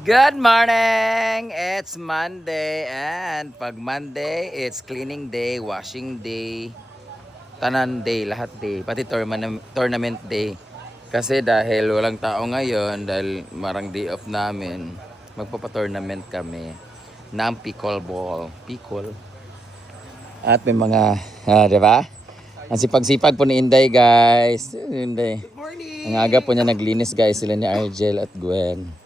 Good morning! It's Monday and pag Monday, it's cleaning day, washing day, tanan day, lahat day, pati tournament day. Kasi dahil walang tao ngayon, dahil marang day off namin, magpapa-tournament kami ng pickleball. Pickle. At may mga, di ba? Ang sipag-sipag po ni Inday, guys. Inday. Good morning! Ang aga po niya naglinis, guys, sila ni Argel at Gwen.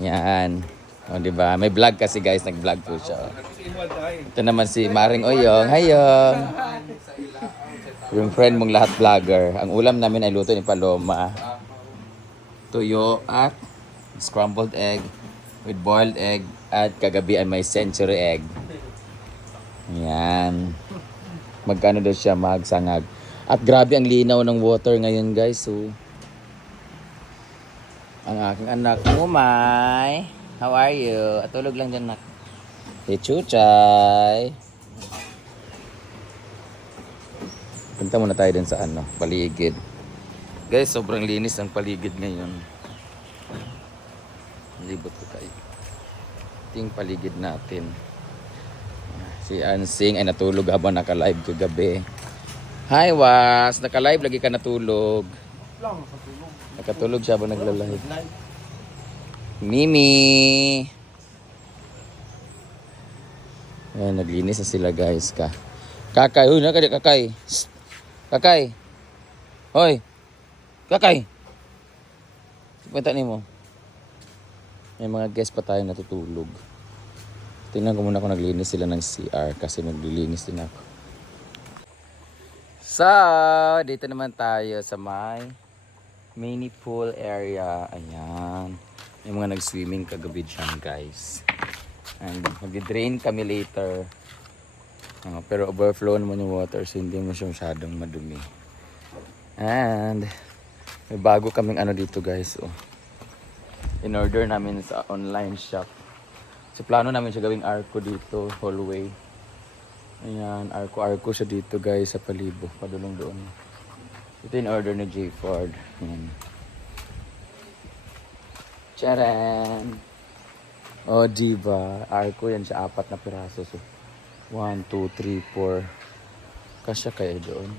Yan. O, di ba? May vlog kasi, guys. Nag-vlog po siya. Ito naman si Maring Oyong. Hayong! Yung friend mong lahat vlogger. Ang ulam namin ay luto ni Paloma. Tuyo at scrambled egg with boiled egg. At kagabi ay may century egg. Yan. Magkano daw siya magsangag. At grabe ang linaw ng water ngayon, guys. So, ang aking anak, Umay. How are you? Atulog lang dyan, nak. Si Chuchay. Punta muna tayo dun sa paligid. Guys, sobrang linis ang paligid ngayon. Libot ko tayo. Ito yung paligid natin. Si Ansing ay natulog habang naka-live kagabi. Hi, Was! Naka-live lagi ka natulog. Nakatulog siya habang nagla-live. Mimi! Ayan, naglinis na sila, guys. Kakay! Uy, nakadi kakay! Shh! Kakay! Hoy! Kakay! Punta ni mo. May mga guest pa tayo natutulog. Tingnan ko muna kung naglinis sila ng CR kasi maglilinis din ako. So, dito naman tayo sa mini pool area. Ayan. Yung mga nag-swimming kagabi dyan, guys. And mag-drain kami later. Pero overflow naman yung water so hindi mo siya masyadong madumi. And may bago kaming dito, guys. Oh. In-order namin sa online shop. So plano namin siya gawing arco dito, hallway. Ayan, arco siya dito, guys, sa Palibo. Padulong doon. Ito yung order ni J. Ford. Ayan. Charan! O, diba? Arco yan siya, 4 na piraso. So, 1, 2, 3, 4. Kasya kayo doon.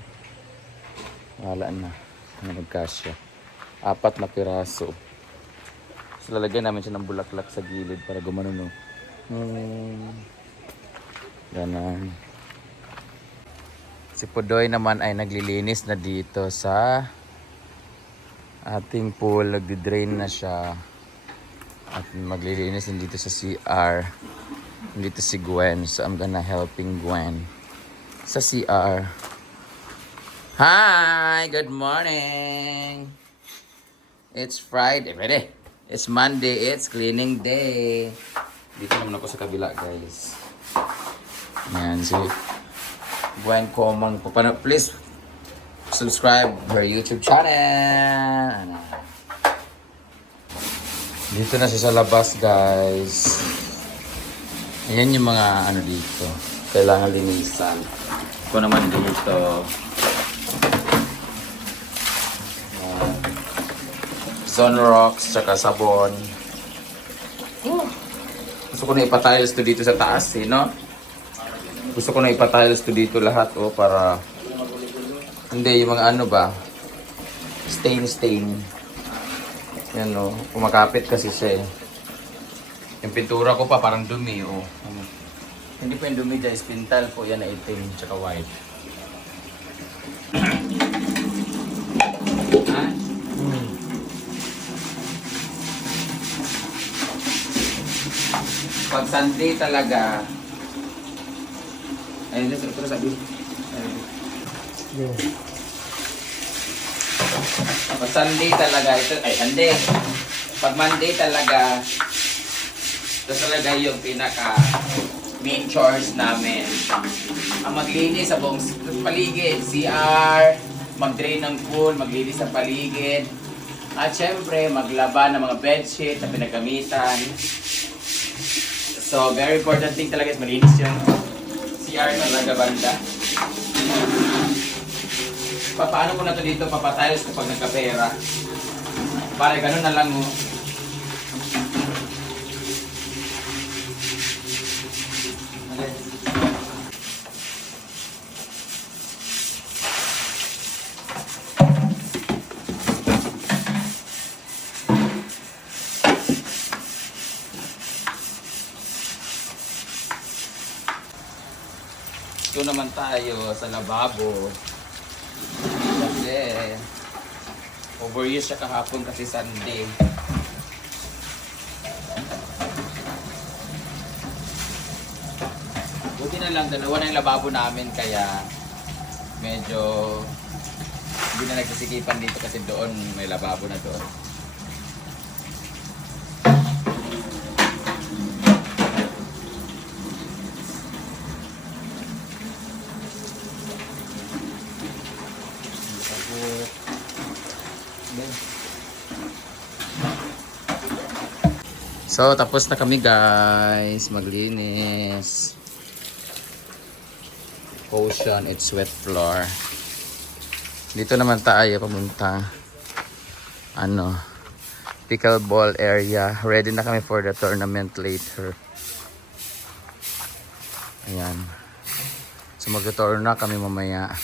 Wala na. Nagkasya. 4 na piraso. So, lalagyan namin siya ng bulaklak sa gilid para gumano, no? Ganon. Si Pudoy naman ay naglilinis na dito sa ating pool. Nagdi-drain na siya. At maglilinis din dito sa CR. Dito si Gwen. So I'm gonna helping Gwen sa CR. Hi! Good morning! It's Friday. Ready? It's Monday. It's cleaning day. Dito naman ako sa kabila, guys. Ayan, si Gwen Comong. Please subscribe her YouTube channel. Dito na siya sa labas, guys. Ayan yung mga dito. Kailangan linisan. Ito naman dito. Sunrocks, tsaka sabon. Gusto ko na ipatiles to dito sa taas, no? Gusto ko na ipatiles to dito lahat, para hindi yung mga ba? Stain. Yan, kumakapit kasi siya, eh. Yung pintura ko pa parang dumi, Hindi pa yung dumi, guys. Pintal po yan na itim, tsaka white. Pag Sunday talaga, ayun, ito sabi. Pag Sunday talaga, Sunday. Pag Monday talaga, ito talaga yung pinaka main chores namin. Ang maglinis sa buong paligid, CR, mag-drain ng pool, maglinis sa paligid, at syempre maglaba ng mga bedsheet na pinagamitan. So, very important thing talaga is malinis yung CR talaga, banda. Paano ko na to dito papatiles kapag nagkapera? Pare, ganun na lang, dito naman tayo sa lababo. Kasi overuse siya kahapon kasi Sunday. Buti na lang, dalawa na yung lababo namin kaya medyo hindi na nagsisikipan dito kasi doon may lababo na doon. So, tapos na kami guys maglinis. Ocean, it's wet floor. Dito naman tayo pamunta. Pickleball area. Ready na kami for the tournament later. Ayan. So, mag-tour na kami mamaya.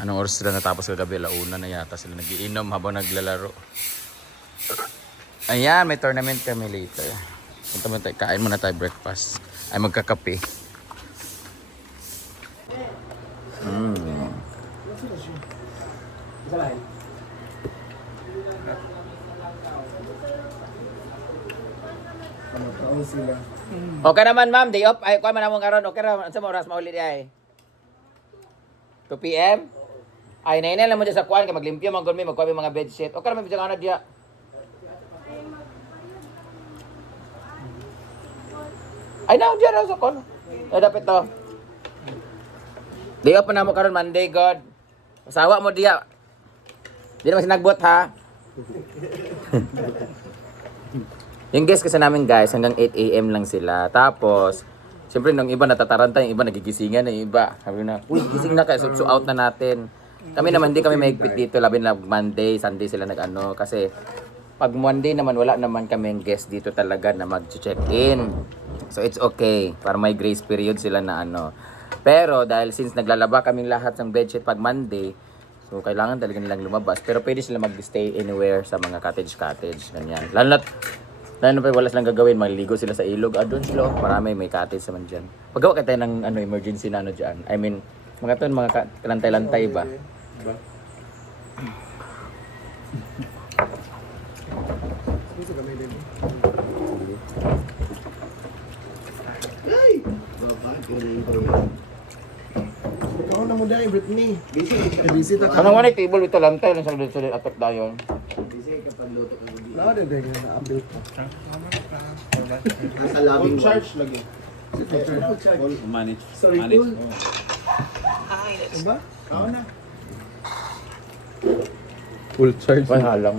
Anong oras sila natapos kagabi? 1:00 na yata sila nagiinom habang naglalaro. Ayan, may tournament kami later. Punta mo tayo, kain muna tayo breakfast. Ay, magkakape. Okay naman ma'am, day off. Ay, kuha man among karon. Okay ra, sa oras mauli di ay. 2 PM? Ay, nainay lang mo dyan sa kuwan, kaya maglimpyo, magkuha may mga bedsheet. Okay naman, bidyan ka na diya. Ay, naon dyan ako sa kon. Ay, dapat to. Day off pa na mo karon Monday, God. Masawa mo diya. Di naman sinagbot, ha? Yung guest kasi namin guys, hanggang 8 AM lang sila. Tapos, siyempre nung iba natataranta, yung iba nagigisingan, yung iba. Sabi na, uy, gising na kayo, so out na natin. Kami naman, hindi kami mahigpit dito, labi na Monday, Sunday sila nag-ano. Kasi, pag Monday naman, wala naman kaming guest dito talaga na mag-check-in. So, it's okay. Para may grace period sila na ano. Pero, dahil since naglalaba kaming lahat ng bedsheet pag Monday, so, kailangan talaga nilang lumabas. Pero pwede sila mag-stay anywhere sa mga cottage-cottage. Ganyan. Lalo na pa wala silang gagawin, maliligo sila sa ilog. Doon sila, marami, may cottage naman dyan. Paggawa kayo tayo ng emergency na dyan. I mean, mga to, mga lantay-lantay ba? Ikaw na mo dahil, Britney. Busy ta ka. Anong wala table ito lantay lang sa sulit attack dayon. Busy ka pagluto ka. Wala din dahil na-update ko. Nasa labing charge lagi. Manage. Sorry, cool. Diba? Kao na. Full charge. May halang.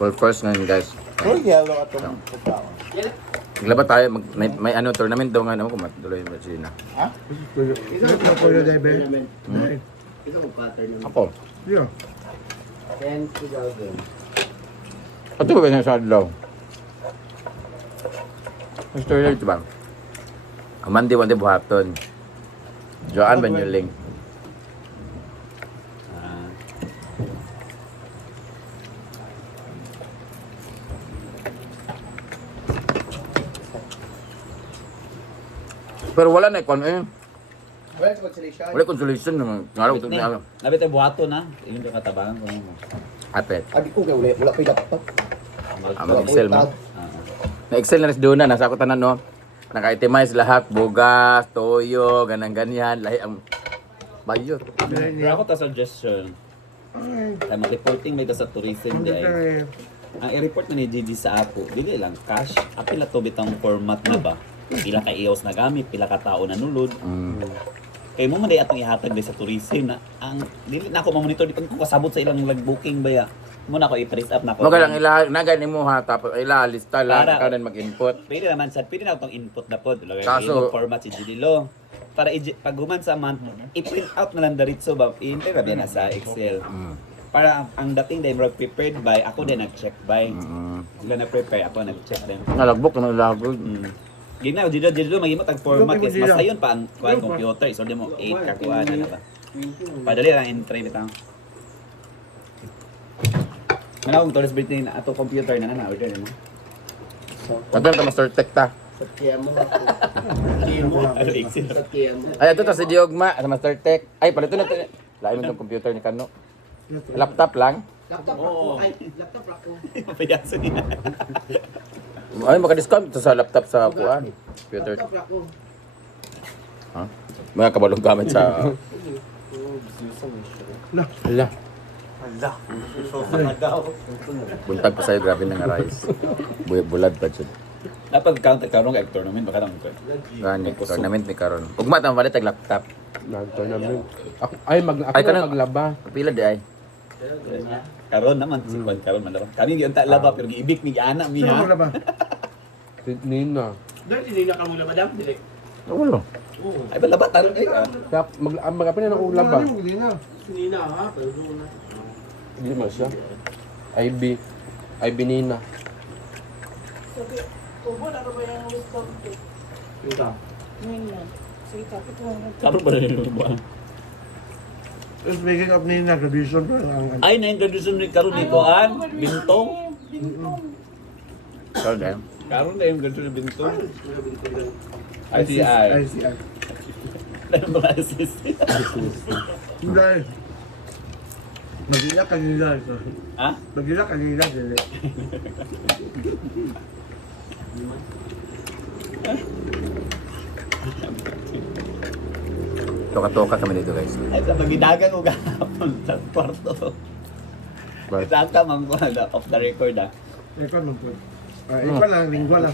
Full course ngayon guys. Oh, yellow atong pagkaon. Maglaba tayo, may ano tournament daw nga naman kung matuloy yung China. Ha? Isa na po yung debe. Isa ko pattern. Ako. Yeah. 10 to 11. Ito ba yung sa adlaw? Ang story lang ito ba? Amandi wante buhaton. Joan Banyuling. Pero wala na ikon eh. Wala sa consolation. Wala consolation naman. Ngaraw ito na. Nabi tayo buhato na. Iyon yung katabangan ko mo. Apet. Agi ko kay wala pa laptop. Mag-excel mo. Na-excel na rin doon na. Nasa ako tanan no. Naka-itemize lahat. Bugas, toyo, ganang-ganyan. Lahi ang bayot. Pero ako ta suggestion. Kaya mag-reporting may ta sa tourism di ay. Ang i-report na ni GD sa ako, dili lang cash. Apila to bitang format na ba? Pila ka ios na gamit, pila ka tao na nulod. Kay mo man day atong ihatag sa tourism na ang dili na ako ma-monitor dito ko kasabot sa ilang booking baya. Mo na ako i-press up na ako. Magalang nagani mo ha tapos lista lang Para- kanan mag-input. Pwede naman sa pwede na itong input na pod. Lagay Kaso- yung format si Gidilo. Para pag human sa month, i-print out na lang diretso ba? I-enter na sa Excel. Para ang dating day prepared by, ako din nag-check by. Sila na-prepare, ako nag-check din. Nalagbok na nalagbok. Ginaw, Gidilo, mag-imot ang format. Yes, mas sayon pa ang kuhan computer. So, di mo 8 kakuha na ba? Padali lang entry bitang. Manawag to, let's bring na ato computer na nga, order mo. Ito na Master Tech ta. Sa kaya mo ako. Kaya mo. Sa kaya mo. Ay, ito ta si Diogma sa Master Tech. Ay, palito na ito. Lain mo itong computer ni Kano. Laptop lang. Laptop ako. Ay, laptop ako. Payaso niya. Ay, maka-discount ito sa laptop sa kuan. Computer. Laptop ako. Ha? Mga kabalong gamit sa... Hala. Buntag pa sa'yo, grabe na nga rice. Bulad pa dyan. Dapat count karong kay tournament baka nang ko. Gani, tournament may karon. Ugma tang valit tag laptop. Nag-tournament. Ako, ay, ako Ay, na tanong- maglaba. Pila di ay. Karon naman si Juan karon man daw. Kami gyud ta laba pero giibik ni ana mi Sino ha. maglaba? Si Nina. Dahil hindi na kamo na madam, dili. Wala. Ay ba laba taron ay. Kaya mag-apa na ng ulaba. Hindi na ha, pero doon na. Hindi mo siya. IB Nina. Ito. Karon ba rin ba? Speaking of Nina, tradition pa lang. Ay na introduce ni karon ni Kuan, Bintong. Karon dai. Karon na yung ganito na Bintong. ICI. ICI. Dahil mga assist. Hindi. Magila kanila ito. Ha? Magila kanila. Dili. Toka-toka kami dito guys. Ay sa magidagan mo gahapon sa kwarto. Right. Kita ka man ko off the record ah. Ikaw lang po. Ikaw lang, lingwa lang.